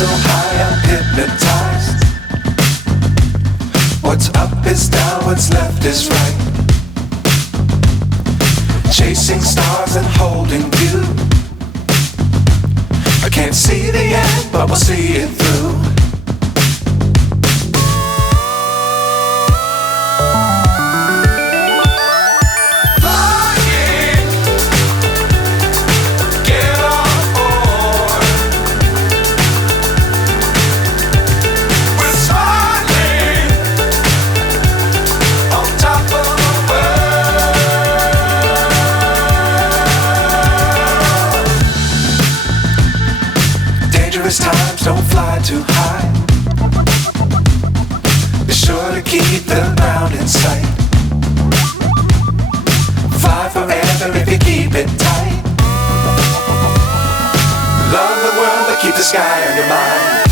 so high I'm hypnotized. What's up is down, what's left is right. Chasing stars and holding you. I can't see the end, but we'll see it through. Times don't fly too high. Be sure to keep the ground in sight. Fly forever if you keep it tight. Love the world but keep the sky on your mind.